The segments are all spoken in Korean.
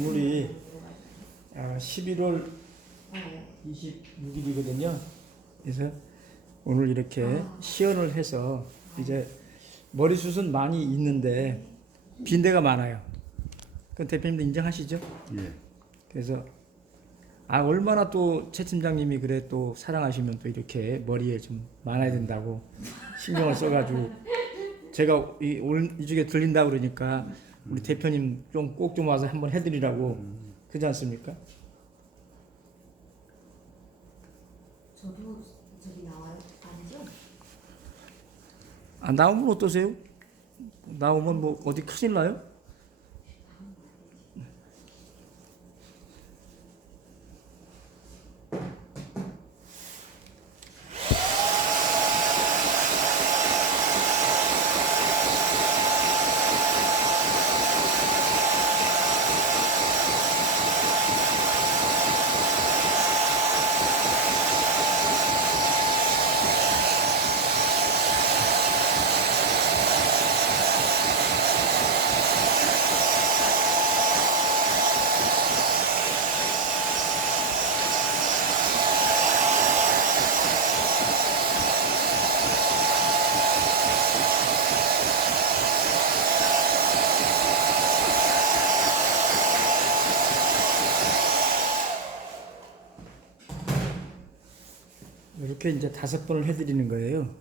오늘이 11월 26일이거든요. 그래서 오늘 이렇게 시연을 해서 이제 머리숱은 많이 있는데 빈대가 많아요. 그건 대표님도 인정하시죠? 예. 그래서 얼마나 또 최 팀장님이 그래 또 사랑하시면 또 이렇게 머리에 좀 많아야 된다고 신경을 써가지고 제가 이 주에 들린다 그러니까 우리 대표님 좀 꼭 좀 와서 한번 해드리라고 그러지 않습니까? 저도 저기 나와요? 아니죠? 나오면 어떠세요? 나오면 뭐 어디 큰일 나요? 이렇게 이제 5번을 해드리는 거예요.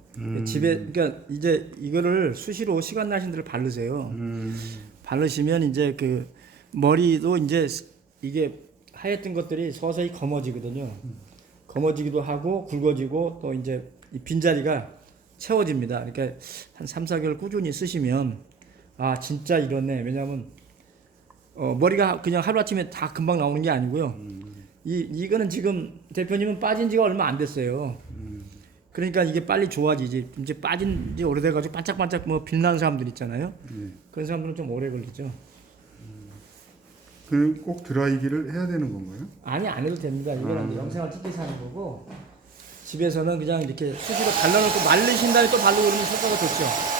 집에 그러니까 이제 이거를 수시로 시간 나신 대로 바르세요. 바르시면 이제 그 머리도 이제 이게 하였던 것들이 서서히 검어지거든요. 검어지기도 하고 굵어지고 또 이제 이 빈자리가 채워집니다. 그러니까 한 3, 4개월 꾸준히 쓰시면 진짜 이렇네. 왜냐하면 머리가 그냥 하루아침에 다 금방 나오는 게 아니고요. 이거는 지금 대표님은 빠진 지가 얼마 안 됐어요. 그러니까 이게 빨리 좋아지지. 이제 빠진 지 오래돼가지고 반짝반짝 뭐 빛나는 사람들 있잖아요. 그런 사람들은 좀 오래 걸리죠. 그 꼭 드라이기를 해야 되는 건가요? 아니, 안 해도 됩니다. 이거는 이제 영상을 찍기서 하는 거고 집에서는 그냥 이렇게 수시로 발라놓고 말리신 다음에 또 바르고 그러면 효과가 좋죠.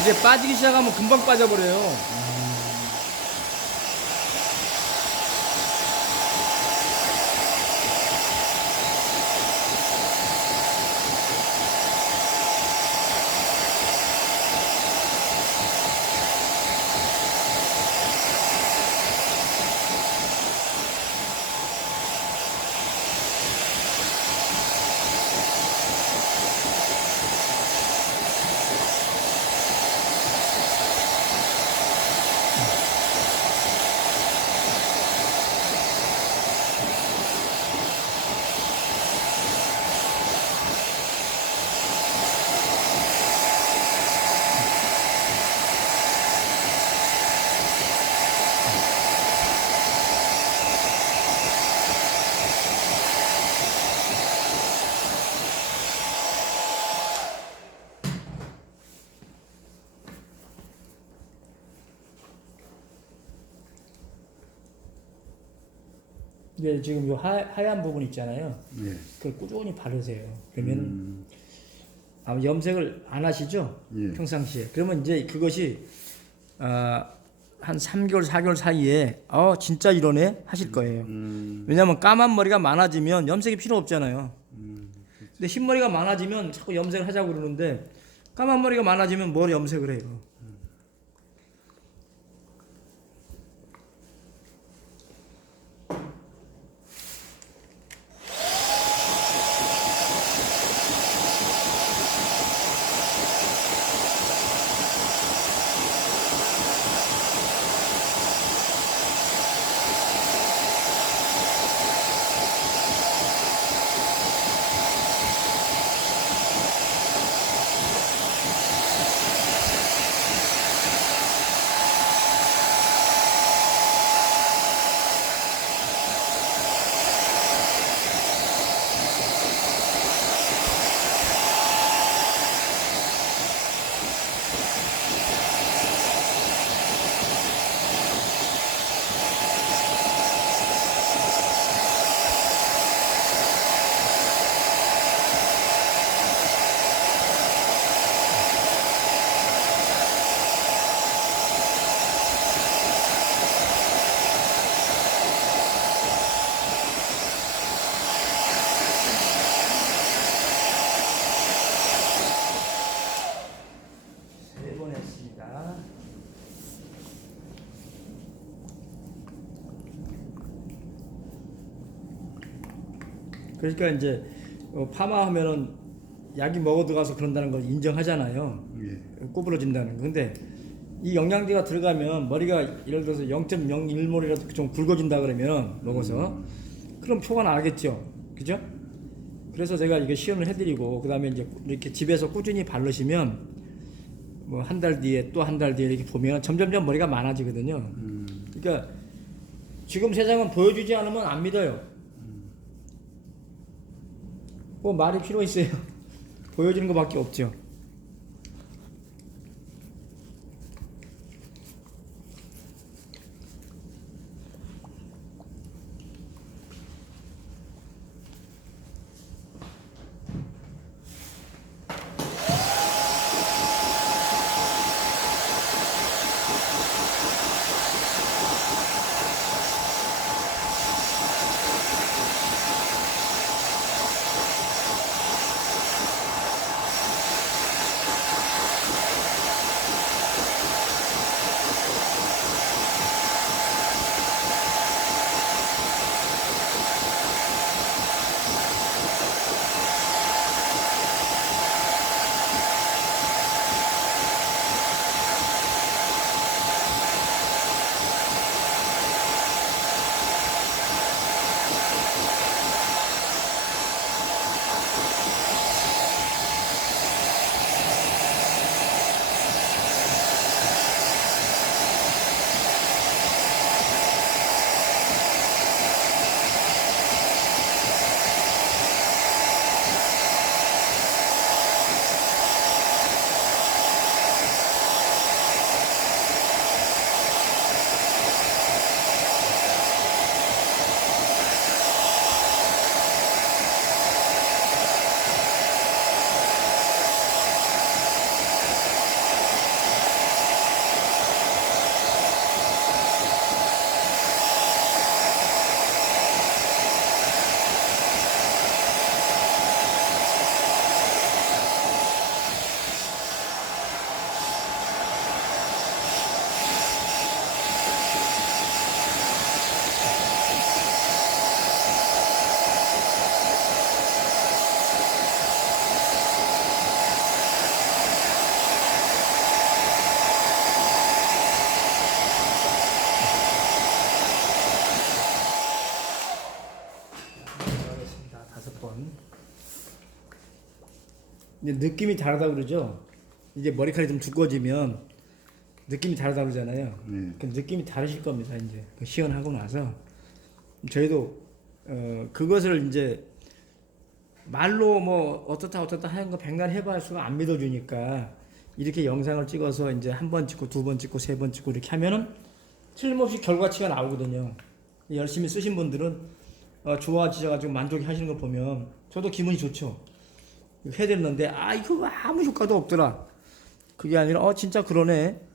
이제 빠지기 시작하면 금방 빠져버려요. 이게 지금 요 하얀 부분 있잖아요. 예. 그걸 꾸준히 바르세요. 그러면 아마 염색을 안 하시죠? 예. 평상시에. 그러면 이제 그것이 한 3개월, 4개월 사이에 진짜 이러네 하실 거예요. 왜냐하면 까만 머리가 많아지면 염색이 필요 없잖아요. 근데 흰 머리가 많아지면 자꾸 염색을 하자고 그러는데 까만 머리가 많아지면 뭘 염색을 해요. 보냈습니다. 그러니까 이제 파마 하면은 약이 먹어 들어가서 그런다는 걸 인정하잖아요. 예. 구부러진다는 거. 근데 이 영양제가 들어가면 머리가 예를 들어서 0.01mm라도 좀 굵어진다 그러면 먹어서 그럼 표가 나겠죠. 그죠? 그래서 제가 이거 시연을 해드리고 그다음에 이제 이렇게 집에서 꾸준히 바르시면 뭐 한 달 뒤에 또 한 달 뒤에 이렇게 보면 점점점 머리가 많아지거든요. 그러니까 지금 세상은 보여주지 않으면 안 믿어요. 뭐 말이 필요 있어요. 보여주는 것밖에 없죠. 하겠습니다. 5번. 이제 느낌이 다르다 그러죠. 이제 머리카락이 좀 두꺼워지면 느낌이 다르다 그러잖아요. 그 느낌이 다르실 겁니다. 이제 그 시연하고 나서 저희도 그것을 이제 말로 뭐 어떻다 하는 거 백날 해봐야 수가 안 믿어주니까 이렇게 영상을 찍어서 이제 한 번 찍고 두 번 찍고 세 번 찍고 이렇게 하면은 틀림없이 결과치가 나오거든요. 열심히 쓰신 분들은 좋아지셔가지고 만족해 하시는 걸 보면 저도 기분이 좋죠. 이거 해드렸는데 이거 아무 효과도 없더라. 그게 아니라 진짜 그러네.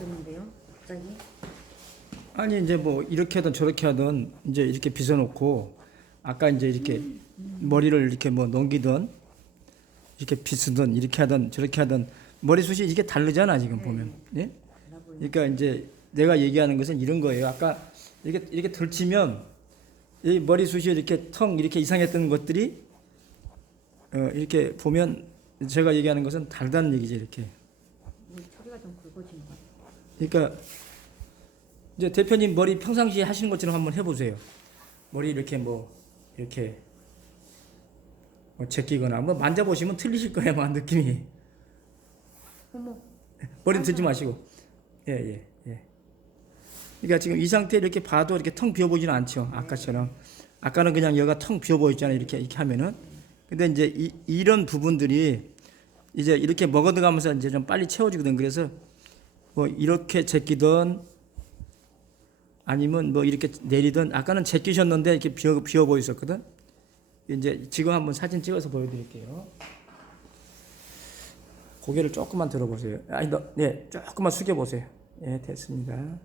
빗었는데요. 갑자기. 아니 이제 뭐 이렇게 하든 저렇게 하든 이제 이렇게 빗어놓고 아까 이제 이렇게 머리를 이렇게 뭐 넘기든 이렇게 빗으든 이렇게 하든 저렇게 하든 머리숱이 이게 다르잖아 지금 보면. 예? 달라 보이네. 그러니까 이제 내가 얘기하는 것은 이런 거예요. 아까 이렇게 들치면 이 머리숱이 이렇게 텅 이렇게 이상했던 것들이 이렇게 보면 제가 얘기하는 것은 다르다는 얘기죠 이렇게. 처리가 좀 굵어진 것 같아요. 그러니까 이제 대표님 머리 평상시에 하시는 것처럼 한번 해보세요. 머리 이렇게 뭐 이렇게 뭐 제끼거나 뭐 만져보시면 틀리실 거예요, 막 느낌이. 어머. 머리 들지 마시고. 예. 그러니까 지금 이 상태 이렇게 봐도 이렇게 텅 비어 보지는 않죠. 아까처럼. 아까는 그냥 여기가 텅 비어 보였잖아요. 이렇게 하면은. 근데 이제 이런 부분들이 이제 이렇게 먹어들어가면서 이제 좀 빨리 채워지거든. 그래서 뭐 이렇게 제끼든 아니면 뭐 이렇게 내리든 아까는 제끼셨는데 이렇게 비어 보였었거든. 이제 지금 한번 사진 찍어서 보여드릴게요. 고개를 조금만 들어보세요. 아니, 조금만 숙여보세요. 예, 됐습니다.